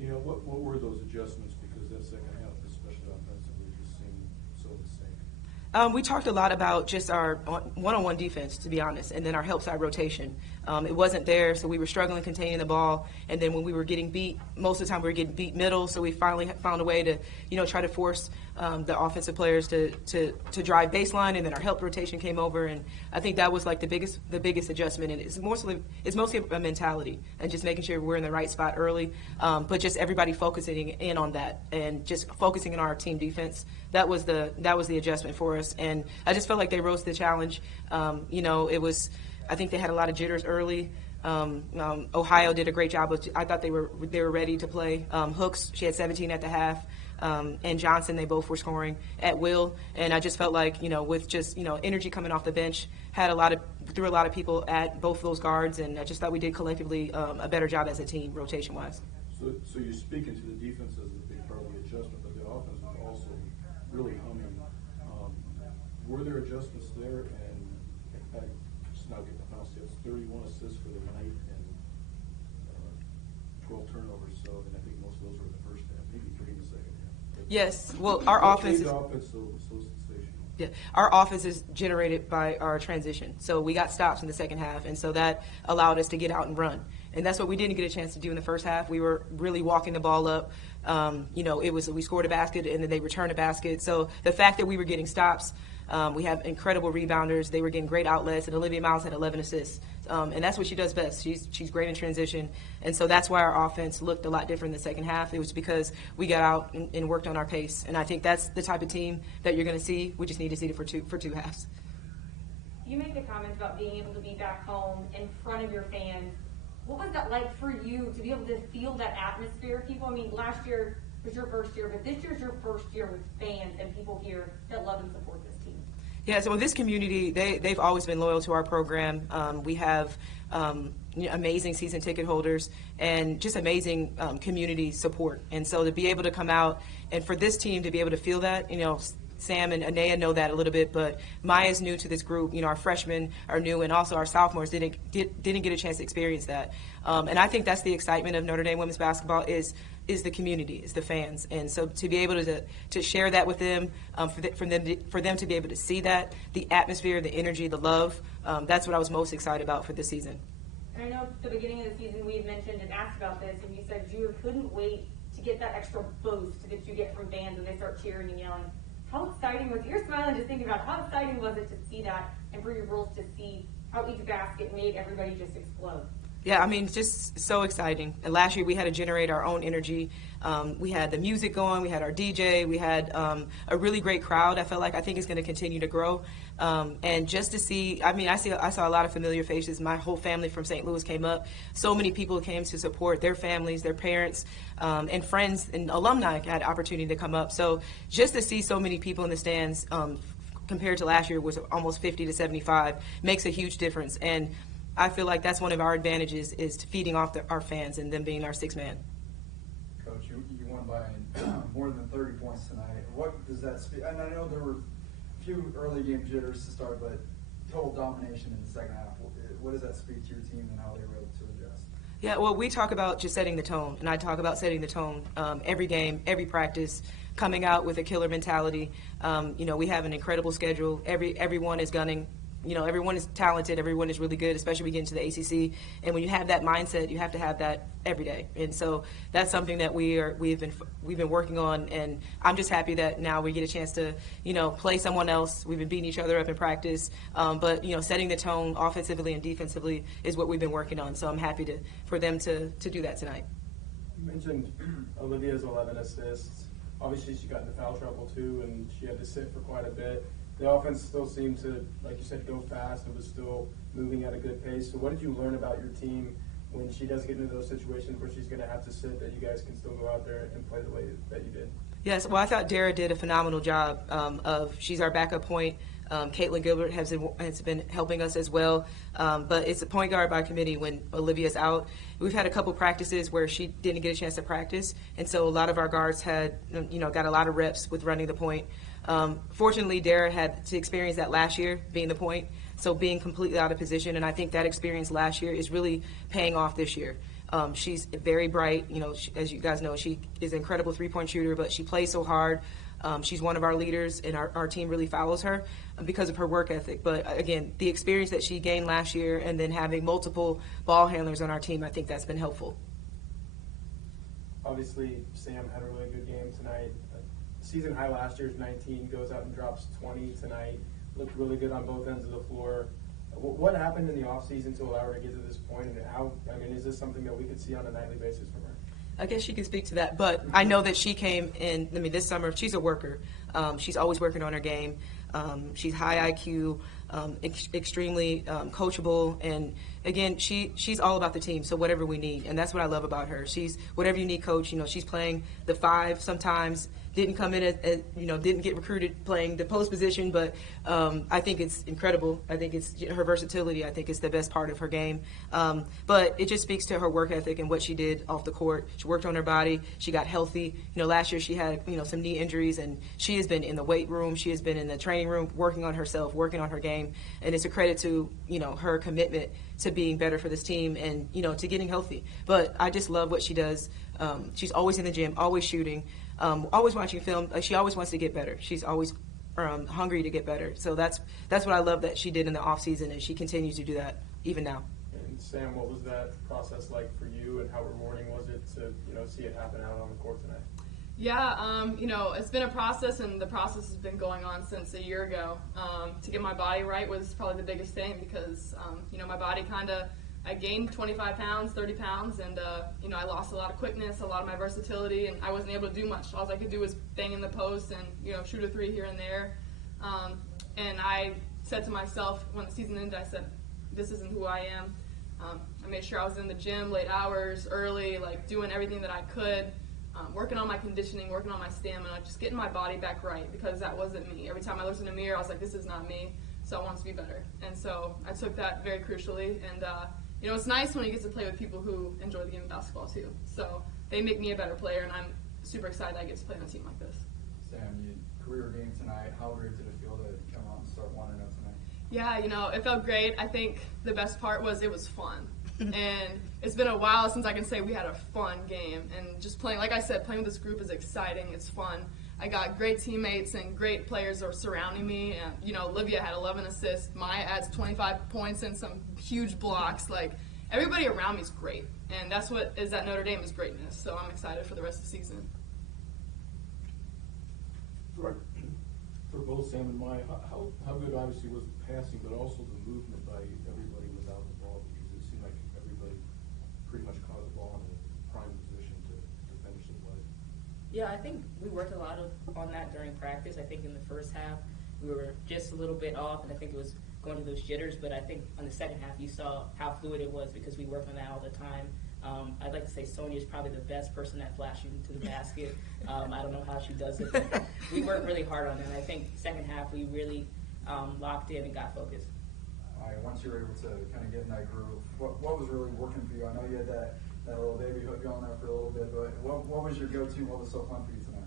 What were those adjustments? Because that second half, especially offensively, just seemed so the same. We talked a lot about just our one-on-one defense, to be honest, and then our help side rotation. It wasn't there, so we were struggling containing the ball. And then when we were getting beat, most of the time we were getting beat middle, so we finally found a way to, try to force the offensive players to drive baseline, and then our help rotation came over. And I think that was like the biggest adjustment. And it's mostly a mentality and just making sure we're in the right spot early, but just everybody focusing in on that and just focusing on our team defense. That was the adjustment for us, and I just felt like they rose to the challenge. It was. I think they had a lot of jitters early. Ohio did a great job. I thought they were ready to play. Hooks, she had 17 at the half, and Johnson, they both were scoring at will. And I just felt like, with just energy coming off the bench, threw a lot of people at both those guards, and I just thought we did collectively a better job as a team, rotation wise. So you're speaking to the defense as a big part of the adjustment, but the offense was also really humming. Were there adjustments there? And in fact, just now get the final stats, 31 assists for the night and 12 turnovers. So, and I think most of those were in the first half, maybe 3 in the second half. Yes. Well, our offense is so sensational. Yeah, our offense is generated by our transition. So we got stops in the second half, and so that allowed us to get out and run. And that's what we didn't get a chance to do in the first half. We were really walking the ball up. We scored a basket and then they returned a basket. So the fact that we were getting stops, we have incredible rebounders. They were getting great outlets, and Olivia Miles had 11 assists. And that's what she does best. She's great in transition. And so that's why our offense looked a lot different in the second half. It was because we got out and worked on our pace. And I think that's the type of team that you're going to see. We just need to see it for two halves. You made the comment about being able to be back home in front of your fans. What was that like for you to be able to feel that atmosphere of people? I mean, last year was your first year, but this year's your first year with fans and people here that love and support this team. Yeah, so this community, they've always been loyal to our program. We have amazing season ticket holders and just amazing community support. And so to be able to come out and for this team to be able to feel that, Sam and Anea know that a little bit, but Maya's new to this group. Our freshmen are new, and also our sophomores didn't get a chance to experience that. And I think that's the excitement of Notre Dame women's basketball is the community, is the fans. And so to be able to share that with them, for them to be able to see that, the atmosphere, the energy, the love, that's what I was most excited about for this season. And I know at the beginning of the season we had mentioned and asked about this, and you said you couldn't wait to get that extra boost that you get from fans when they start cheering and yelling. How exciting was it? You're smiling just thinking about how exciting was it to see that and for your girls to see how each basket made everybody just explode? Yeah, I mean, just so exciting. And last year we had to generate our own energy. We had the music going, we had our DJ, we had a really great crowd. I think it's going to continue to grow. And just to see, I saw a lot of familiar faces. My whole family from St. Louis came up. So many people came to support their families, their parents, and friends and alumni had opportunity to come up. So just to see so many people in the stands compared to last year was almost 50 to 75 makes a huge difference. And I feel like that's one of our advantages is feeding off our fans and them being our sixth man. Coach, you won by more than 30 points tonight. What does that speak? And I know there were a few early game jitters to start, but total domination in the second half. What does that speak to your team and how they were able to adjust? Yeah, well, we talk about just setting the tone, and I talk about setting the tone every game, every practice, coming out with a killer mentality. We have an incredible schedule. Everyone is gunning. Everyone is talented. Everyone is really good, especially when we get into the ACC. And when you have that mindset, you have to have that every day. And so that's something that we've been working on. And I'm just happy that now we get a chance to, play someone else. We've been beating each other up in practice, but setting the tone offensively and defensively is what we've been working on. So I'm happy for them to do that tonight. You mentioned Olivia's 11 assists. Obviously, she got into foul trouble too, and she had to sit for quite a bit. The offense still seemed to, like you said, go fast. It was still moving at a good pace. So what did you learn about your team when she does get into those situations where she's going to have to sit, that you guys can still go out there and play the way that you did? Yes, well, I thought Dara did a phenomenal job she's our backup point. Caitlin Gilbert has been helping us as well. But it's a point guard by committee when Olivia's out. We've had a couple practices where she didn't get a chance to practice. And so a lot of our guards had, got a lot of reps with running the point. Fortunately, Dara had to experience that last year, being the point, so being completely out of position, and I think that experience last year is really paying off this year. She's very bright. As you guys know, she is an incredible three-point shooter, but she plays so hard. She's one of our leaders, and our team really follows her because of her work ethic. But again, the experience that she gained last year and then having multiple ball handlers on our team, I think that's been helpful. Obviously, Sam had a really good game tonight. Season high last year's 19, goes out and drops 20 tonight. Looked really good on both ends of the floor. What happened in the offseason to allow her to get to this point, and is this something that we could see on a nightly basis from her? I guess she can speak to that, but I know that she came in, this summer, she's a worker. She's always working on her game. She's high IQ, extremely coachable, and again, she's all about the team, so whatever we need, and that's what I love about her. She's, whatever you need, coach, she's playing the 5 sometimes, didn't come in didn't get recruited playing the post position, but I think it's incredible. I think it's her versatility. I think it's the best part of her game. But it just speaks to her work ethic and what she did off the court. She worked on her body. She got healthy. Last year she had some knee injuries, and she has been in the weight room. She has been in the training room working on herself, working on her game, and it's a credit to her commitment to being better for this team and to getting healthy. But I just love what she does. She's always in the gym, always shooting. Always watching film. She always wants to get better. She's always hungry to get better. So that's what I love that she did in the off season, and she continues to do that even now. And Sam, what was that process like for you, and how rewarding was it to see it happen out on the court tonight? Yeah, it's been a process, and the process has been going on since a year ago. To get my body right was probably the biggest thing because my body I gained 25 pounds, 30 pounds, and I lost a lot of quickness, a lot of my versatility, and I wasn't able to do much. All I could do was bang in the post and shoot a 3 here and there. And I said to myself when the season ended, I said, "This isn't who I am." I made sure I was in the gym late hours, early, doing everything that I could, working on my conditioning, working on my stamina, just getting my body back right because that wasn't me. Every time I looked in the mirror, I was like, "This is not me." So I want to be better, and so I took that very crucially. And it's nice when you get to play with people who enjoy the game of basketball too. So they make me a better player, and I'm super excited I get to play on a team like this. Sam, career game tonight. How great did it feel to come out and start 1-0 tonight? Yeah, it felt great. I think the best part was it was fun. And it's been a while since I can say we had a fun game. And just playing, like I said, playing with this group is exciting. It's fun. I got great teammates and great players that are surrounding me. And, Olivia had 11 assists. Maya adds 25 points and some huge blocks. Everybody around me is great. And that's what is at Notre Dame is greatness. So I'm excited for the rest of the season. For both Sam and Maya, how good obviously was the passing, but also the movement by everybody without the ball, because it seemed like everybody pretty much caught the ball in a prime position to finish the play. Yeah, I think we worked a lot on that during practice. I think in the first half we were just a little bit off, and I think it was going to those jitters, but I think on the second half you saw how fluid it was because we worked on that all the time. I'd like to say Sonia is probably the best person at flashing to the basket. I don't know how she does it, but we worked really hard on it. And I think second half we really locked in and got focused. All right, once you were able to kind of get in that groove, what was really working for you? I know you had that little baby hook going there for a little bit, but what was your go-to? What was so fun for you tonight?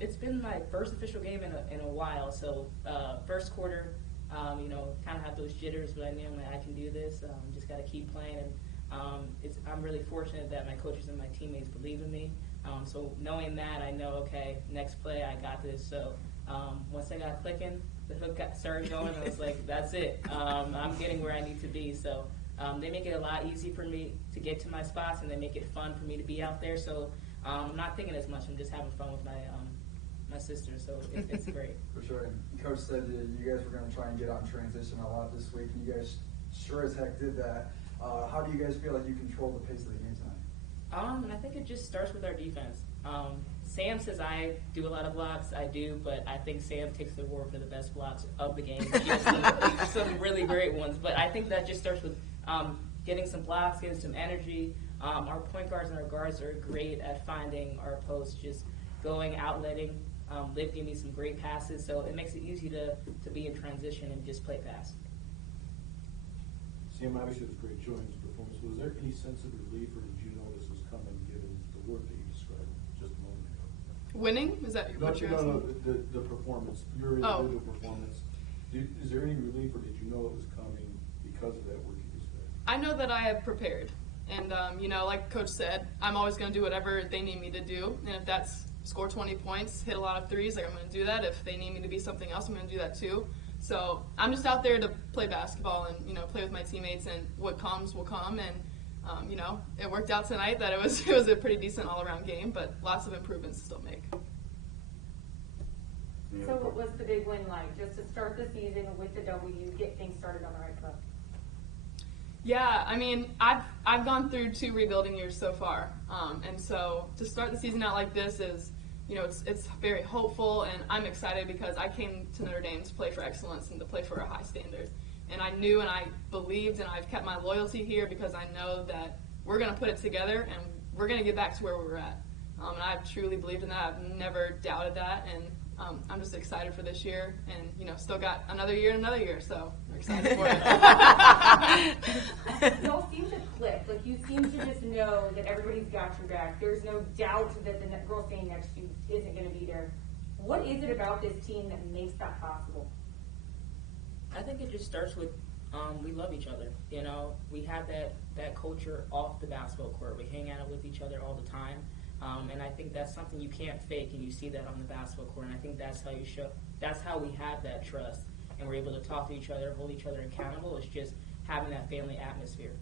It's been my first official game in a while. So first quarter, kind of have those jitters, but I knew I can do this. Just got to keep playing, and I'm really fortunate that my coaches and my teammates believe in me. So knowing that, I know, okay, next play, I got this. So once I got clicking, the hook started going, I was like, that's it. I'm getting where I need to be. So they make it a lot easier for me to get to my spots, and they make it fun for me to be out there. So I'm not thinking as much. I'm just having fun with my sister, so it's great. For sure. And Coach said that you guys were going to try and get on transition a lot this week, and you guys sure as heck did that. How do you guys feel like you control the pace of the game tonight? And I think it just starts with our defense. Sam says I do a lot of blocks. I do, but I think Sam takes the award for the best blocks of the game. She has some really great ones, but I think that just starts with getting some blocks, getting some energy. Our point guards and our guards are great at finding our posts, just going, outletting. Liv gave me some great passes, so it makes it easy to be in transition and just play fast. Sam, obviously it was great joining this performance. Was there any sense of relief, or did you know this was coming given the work that you described just a moment ago? Winning? Is that what you're asking? No, the performance, your individual performance. Is there any relief, or did you know it was coming because of that work you described? I know that I have prepared, And, like Coach said, I'm always going to do whatever they need me to do. And if that's score 20 points, hit a lot of threes, I'm going to do that. If they need me to be something else, I'm going to do that too. So I'm just out there to play basketball and, play with my teammates, and what comes will come. And, it worked out tonight that it was a pretty decent all-around game, but lots of improvements to still make. So what was the big win like? Just to start the season with the W, get things started on the right foot? Yeah, I mean, I've gone through 2 rebuilding years so far, and so to start the season out like this is, it's very hopeful, and I'm excited because I came to Notre Dame to play for excellence and to play for a high standard. And I knew and I believed, and I've kept my loyalty here because I know that we're going to put it together and we're going to get back to where we were at. And I've truly believed in that. I've never doubted that, and I'm just excited for this year, and still got another year and another year, so I'm excited for it. Y'all seem to click. Like, you seem to just know that everybody's got your back. There's no doubt that the girl standing next to you isn't going to be there. What is it about this team that makes that possible? I think it just starts with we love each other. We have that culture off the basketball court. We hang out with each other all the time. And I think that's something you can't fake, and you see that on the basketball court. And I think that's how you show. That's how we have that trust, and we're able to talk to each other, hold each other accountable. It's just having that family atmosphere.